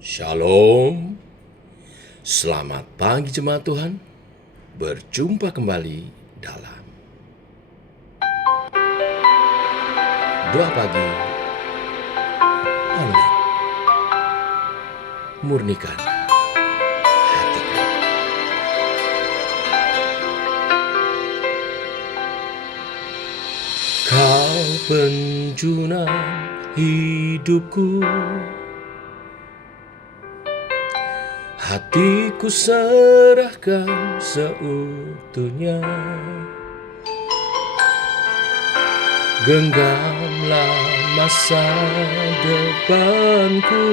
Shalom, selamat pagi jemaat Tuhan. Berjumpa kembali dalam doa pagi online. Murnikan hatiku. Kau penjunan hidupku, hatiku serahkan seutuhnya. Genggamlah masa depanku,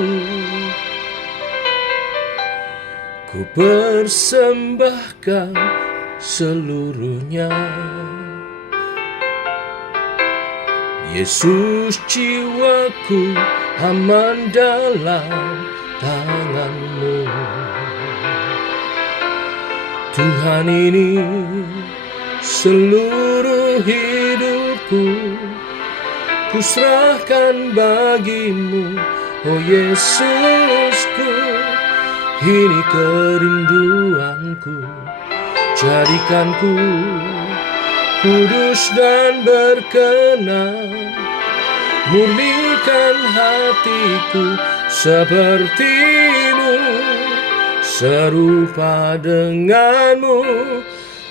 ku persembahkan seluruhnya. Yesus, jiwaku aman dalam tangan-Mu. Tuhan, ini seluruh hidupku ku serahkan bagi-Mu. Oh Yesusku, ini kerinduanku. Jadikanku kudus dan berkenan, murnikan hatiku seperti-Mu, serupa dengan-Mu,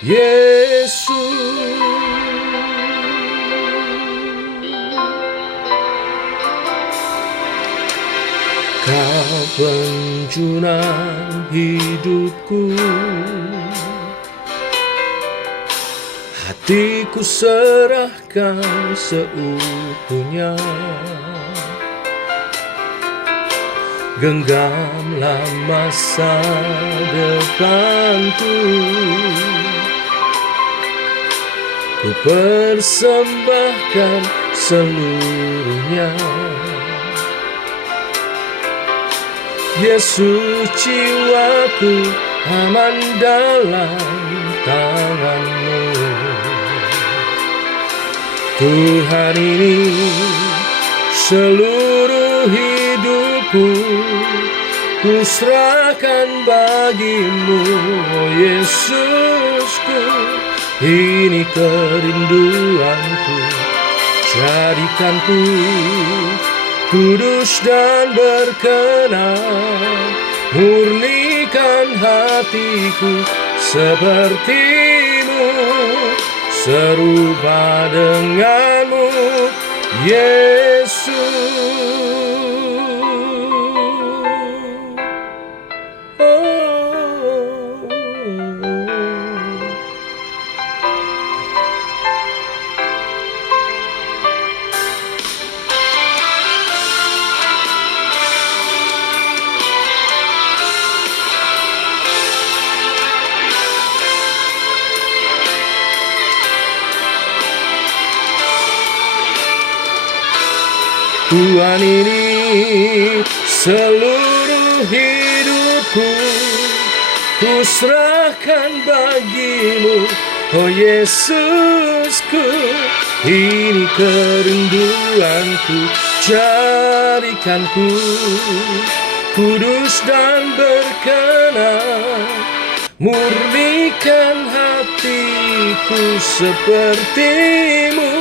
Yesus. Kau penjunan hidupku, hatiku serahkan seutuhnya. Genggamlah masa depanku, ku persembahkan seluruhnya. Yesus, jiwaku aman dalam tangan-Mu. Tuhan, ini seluruh hidupku ku serahkan bagi-Mu. Oh Yesusku, ini kerinduanku. Jadikanku kudus dan berkenan, murnikan hatiku seperti-Mu, serupa dengan-Mu, Yesus. Tuhan, ini seluruh hidupku ku serahkan bagi-Mu. Oh Yesusku, ini kerinduanku. Jadikanku kudus dan berkenan, murnikan hatiku seperti-Mu,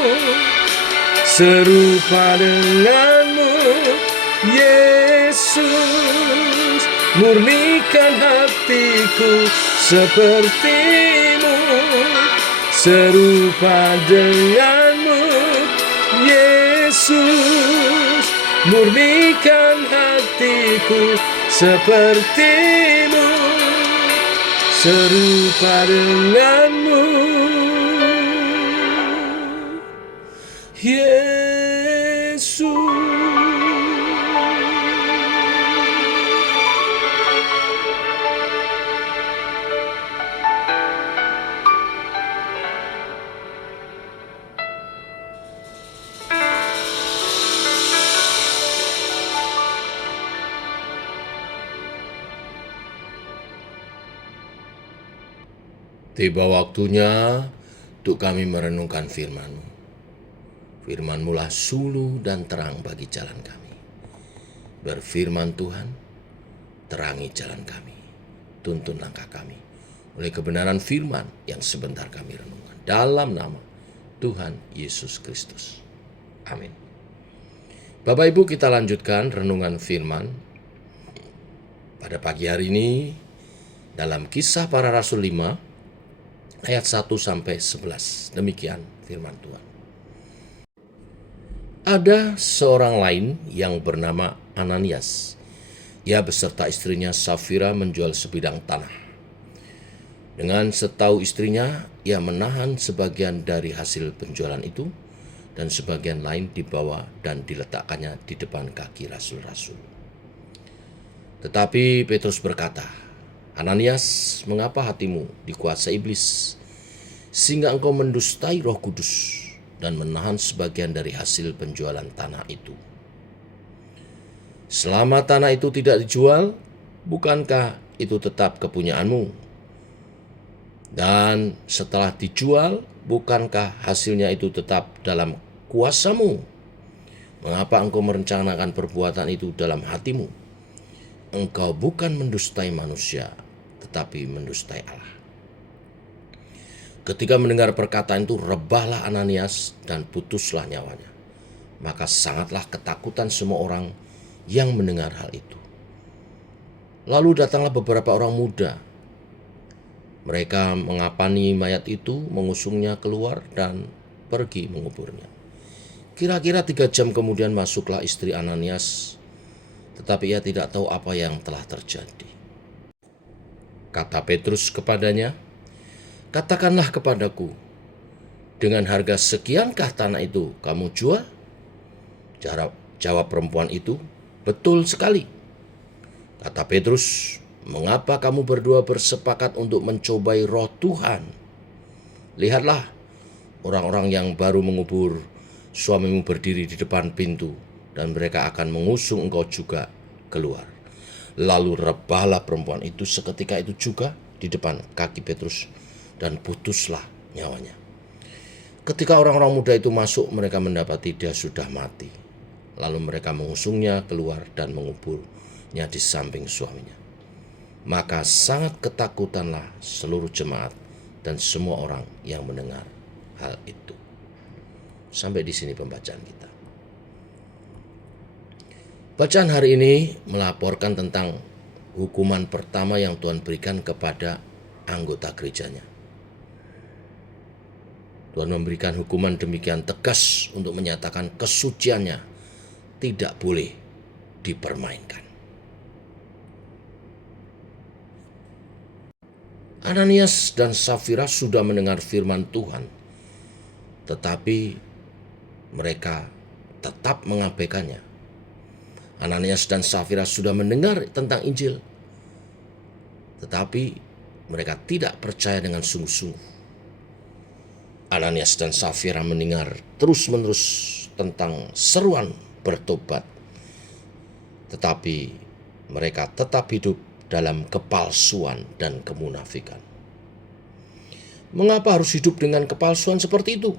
serupa dengan-Mu, Yesus. Murnikan hatiku seperti-Mu, serupa dengan-Mu, Yesus. Murnikan hatiku seperti-Mu, serupa dengan-Mu, Yesus. Tiba waktunya untuk kami merenungkan firman-Mu. Firman-Mu lah suluh dan terang bagi jalan kami. Berfirman Tuhan, terangi jalan kami, tuntun langkah kami oleh kebenaran firman yang sebentar kami renungkan. Dalam nama Tuhan Yesus Kristus. Amin. Bapak Ibu, kita lanjutkan renungan firman pada pagi hari ini dalam Kisah Para Rasul 5 ayat 1 sampai 11. Demikian firman Tuhan. Ada seorang lain yang bernama Ananias. Ia beserta istrinya Safira menjual sebidang tanah. Dengan setahu istrinya, ia menahan sebagian dari hasil penjualan itu dan sebagian lain dibawa dan diletakkannya di depan kaki rasul-rasul. Tetapi Petrus berkata, "Ananias, mengapa hatimu dikuasai iblis, sehingga engkau mendustai Roh Kudus dan menahan sebagian dari hasil penjualan tanah itu? Selama tanah itu tidak dijual, bukankah itu tetap kepunyaanmu? Dan setelah dijual, bukankah hasilnya itu tetap dalam kuasamu? Mengapa engkau merencanakan perbuatan itu dalam hatimu? Engkau bukan mendustai manusia, tetapi mendustai Allah." Ketika mendengar perkataan itu, rebahlah Ananias dan putuslah nyawanya. Maka sangatlah ketakutan semua orang yang mendengar hal itu. Lalu datanglah beberapa orang muda. Mereka mengapani mayat itu, mengusungnya keluar dan pergi menguburnya. Kira-kira 3 jam kemudian masuklah istri Ananias, tetapi ia tidak tahu apa yang telah terjadi. Kata Petrus kepadanya, "Katakanlah kepadaku, dengan harga sekiankah tanah itu kamu jual?" Jawab perempuan itu, "Betul sekali." Kata Petrus, "Mengapa kamu berdua bersepakat untuk mencobai roh Tuhan? Lihatlah, orang-orang yang baru mengubur suamimu berdiri di depan pintu, dan mereka akan mengusung engkau juga keluar." Lalu rebahlah perempuan itu seketika itu juga di depan kaki Petrus, dan putuslah nyawanya. Ketika orang-orang muda itu masuk, mereka mendapati dia sudah mati. Lalu mereka mengusungnya keluar dan menguburnya di samping suaminya. Maka sangat ketakutanlah seluruh jemaat dan semua orang yang mendengar hal itu. Sampai di sini pembacaan kita. Bacaan hari ini melaporkan tentang hukuman pertama yang Tuhan berikan kepada anggota gerejanya. Tuhan memberikan hukuman demikian tegas untuk menyatakan kesuciannya tidak boleh dipermainkan. Ananias dan Safira sudah mendengar firman Tuhan, tetapi mereka tetap mengabaikannya. Ananias dan Safira sudah mendengar tentang Injil, tetapi mereka tidak percaya dengan sungguh-sungguh. Ananias dan Safira mendengar terus-menerus tentang seruan bertobat, tetapi mereka tetap hidup dalam kepalsuan dan kemunafikan. Mengapa harus hidup dengan kepalsuan seperti itu?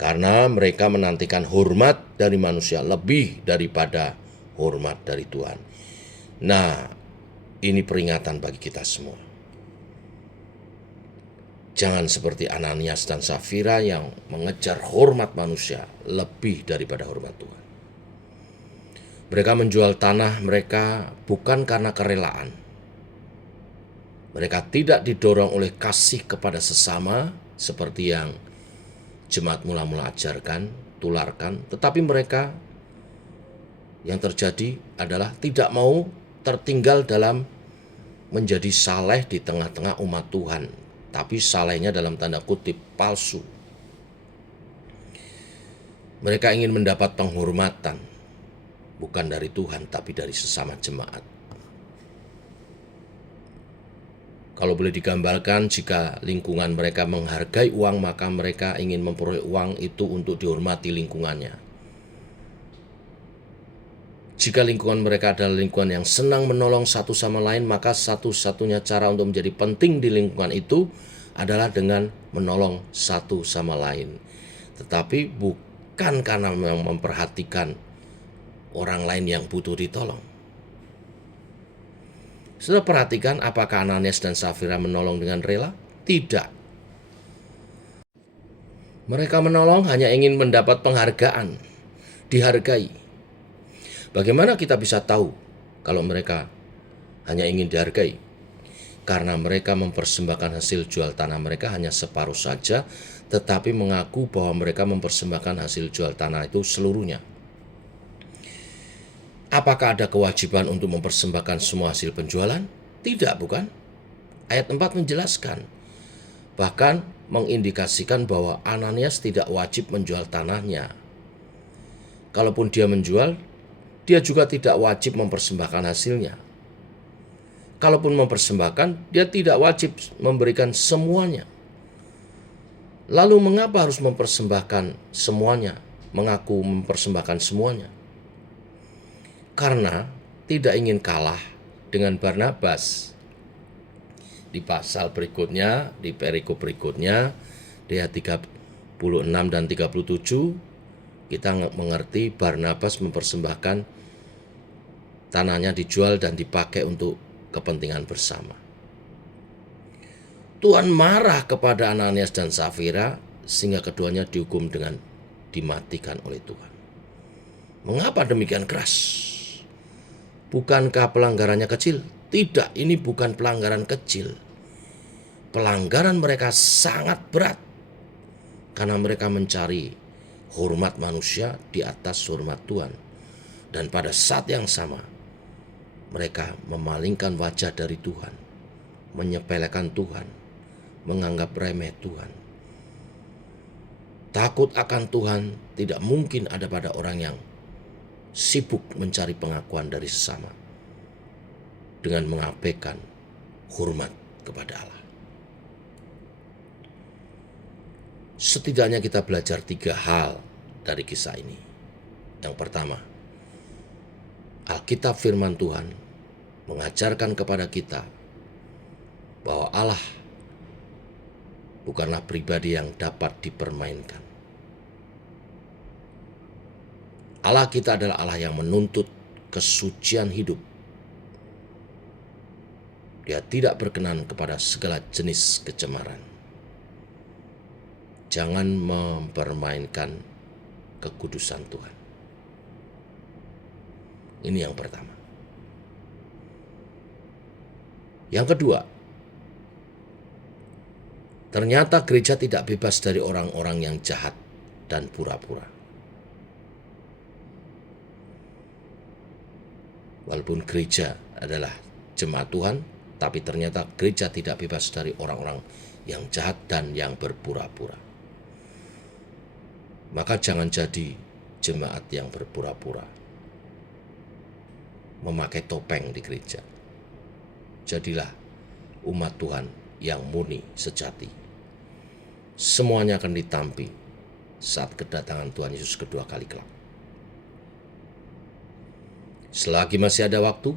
Karena mereka menantikan hormat dari manusia lebih daripada hormat dari Tuhan. Nah, ini peringatan bagi kita semua. Jangan seperti Ananias dan Safira yang mengejar hormat manusia lebih daripada hormat Tuhan. Mereka menjual tanah mereka bukan karena kerelaan. Mereka tidak didorong oleh kasih kepada sesama seperti yang jemaat mula-mula ajarkan, tularkan. Tetapi mereka yang terjadi adalah tidak mau tertinggal dalam menjadi saleh di tengah-tengah umat Tuhan. Tapi salehnya dalam tanda kutip palsu. Mereka ingin mendapat penghormatan, bukan dari Tuhan, tapi dari sesama jemaat. Kalau boleh digambarkan, jika lingkungan mereka menghargai uang, maka mereka ingin memperoleh uang itu untuk dihormati lingkungannya. Jika lingkungan mereka adalah lingkungan yang senang menolong satu sama lain, maka satu-satunya cara untuk menjadi penting di lingkungan itu adalah dengan menolong satu sama lain. Tetapi bukan karena memang memperhatikan orang lain yang butuh ditolong. Sudah perhatikan apakah Ananias dan Safira menolong dengan rela? Tidak. Mereka menolong hanya ingin mendapat penghargaan, dihargai. Bagaimana kita bisa tahu kalau mereka hanya ingin dihargai? Karena mereka mempersembahkan hasil jual tanah mereka hanya separuh saja, tetapi mengaku bahwa mereka mempersembahkan hasil jual tanah itu seluruhnya. Apakah ada kewajiban untuk mempersembahkan semua hasil penjualan? Tidak, bukan? Ayat 4 menjelaskan, bahkan mengindikasikan bahwa Ananias tidak wajib menjual tanahnya. Kalaupun dia menjual, dia juga tidak wajib mempersembahkan hasilnya. Kalaupun mempersembahkan, dia tidak wajib memberikan semuanya. Lalu mengapa harus mempersembahkan semuanya? Mengaku mempersembahkan semuanya? Karena tidak ingin kalah dengan Barnabas. Di pasal berikutnya, di perikop berikutnya, di ayat 36 dan 37, kita mengerti Barnabas mempersembahkan tanahnya dijual dan dipakai untuk kepentingan bersama. Tuhan marah kepada Ananias dan Safira sehingga keduanya dihukum dengan dimatikan oleh Tuhan. Mengapa demikian keras? Bukankah pelanggarannya kecil? Tidak, ini bukan pelanggaran kecil. Pelanggaran mereka sangat berat karena mereka mencari hormat manusia di atas hormat Tuhan. Dan pada saat yang sama, mereka memalingkan wajah dari Tuhan, menyepelekan Tuhan, menganggap remeh Tuhan. Takut akan Tuhan tidak mungkin ada pada orang yang sibuk mencari pengakuan dari sesama dengan mengabaikan hormat kepada Allah. Setidaknya kita belajar 3 hal dari kisah ini. Yang pertama, Alkitab firman Tuhan mengajarkan kepada kita bahwa Allah bukanlah pribadi yang dapat dipermainkan. Allah kita adalah Allah yang menuntut kesucian hidup. Dia tidak berkenan kepada segala jenis kecemaran. Jangan mempermainkan kekudusan Tuhan. Ini yang pertama. Yang kedua, ternyata gereja tidak bebas dari orang-orang yang jahat dan pura-pura. Walaupun gereja adalah jemaat Tuhan, tapi ternyata gereja tidak bebas dari orang-orang yang jahat dan yang berpura-pura. Maka jangan jadi jemaat yang berpura-pura, memakai topeng di gereja. Jadilah umat Tuhan yang murni sejati. Semuanya akan ditampi saat kedatangan Tuhan Yesus kedua kali kelak. Selagi masih ada waktu,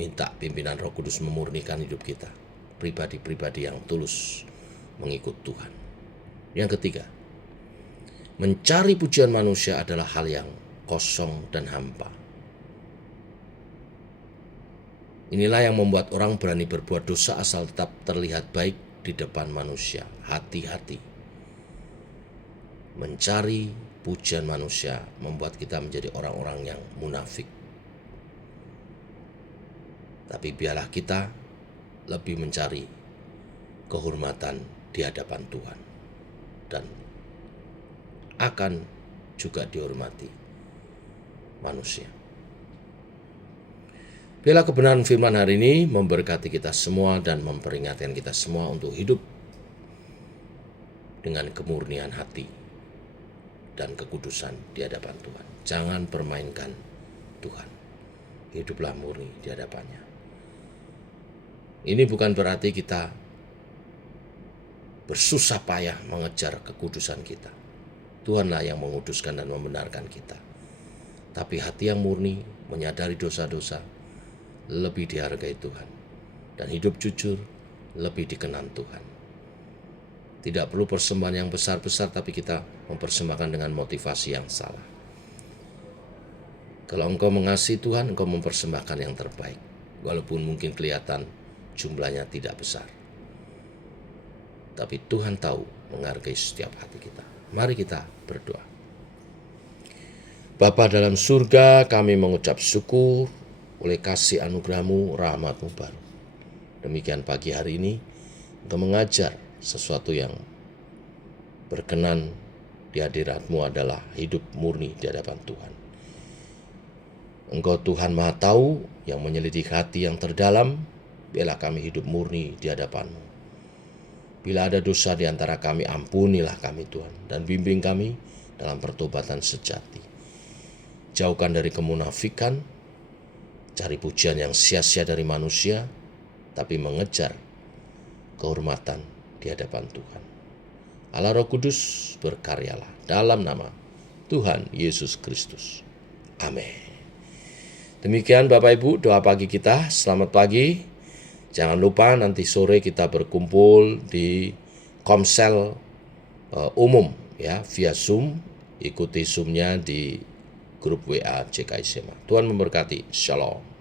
minta pimpinan Roh Kudus memurnikan hidup kita, pribadi-pribadi yang tulus mengikut Tuhan. Yang ketiga, mencari pujian manusia adalah hal yang kosong dan hampa. Inilah yang membuat orang berani berbuat dosa asal tetap terlihat baik di depan manusia. Hati-hati. Mencari pujian manusia membuat kita menjadi orang-orang yang munafik. Tapi biarlah kita lebih mencari kehormatan di hadapan Tuhan dan akan juga dihormati manusia. Biarlah kebenaran firman hari ini memberkati kita semua dan memperingatkan kita semua untuk hidup dengan kemurnian hati dan kekudusan di hadapan Tuhan. Jangan permainkan Tuhan. Hiduplah murni di hadapannya. Ini bukan berarti kita bersusah payah mengejar kekudusan kita. Tuhanlah yang menguduskan dan membenarkan kita. Tapi hati yang murni, menyadari dosa-dosa, lebih dihargai Tuhan. Dan hidup jujur, lebih dikenan Tuhan. Tidak perlu persembahan yang besar-besar, tapi kita mempersembahkan dengan motivasi yang salah. Kalau engkau mengasihi Tuhan, engkau mempersembahkan yang terbaik. walaupun mungkin kelihatan jumlahnya tidak besar. Tapi Tuhan tahu menghargai setiap hati kita. Mari kita berdoa. Bapa dalam surga, kami mengucap syukur oleh kasih anugerah-Mu, rahmat-Mu baru. Demikian pagi hari ini, Engkau mengajar sesuatu yang berkenan di hadirat-Mu adalah hidup murni di hadapan Tuhan. Engkau Tuhan Maha Tahu yang menyelidik hati yang terdalam, biarlah kami hidup murni di hadapan-Mu. Bila ada dosa di antara kami, ampunilah kami Tuhan, dan bimbing kami dalam pertobatan sejati. Jauhkan dari kemunafikan, cari pujian yang sia-sia dari manusia, tapi mengejar kehormatan di hadapan Tuhan. Allah Roh Kudus, berkaryalah dalam nama Tuhan Yesus Kristus. Amin. Demikian Bapak Ibu doa pagi kita. Selamat pagi. Jangan lupa nanti sore kita berkumpul di Komsel umum ya via Zoom. Ikuti Zoom-nya di grup WA JKI SMA. Tuhan memberkati. Shalom.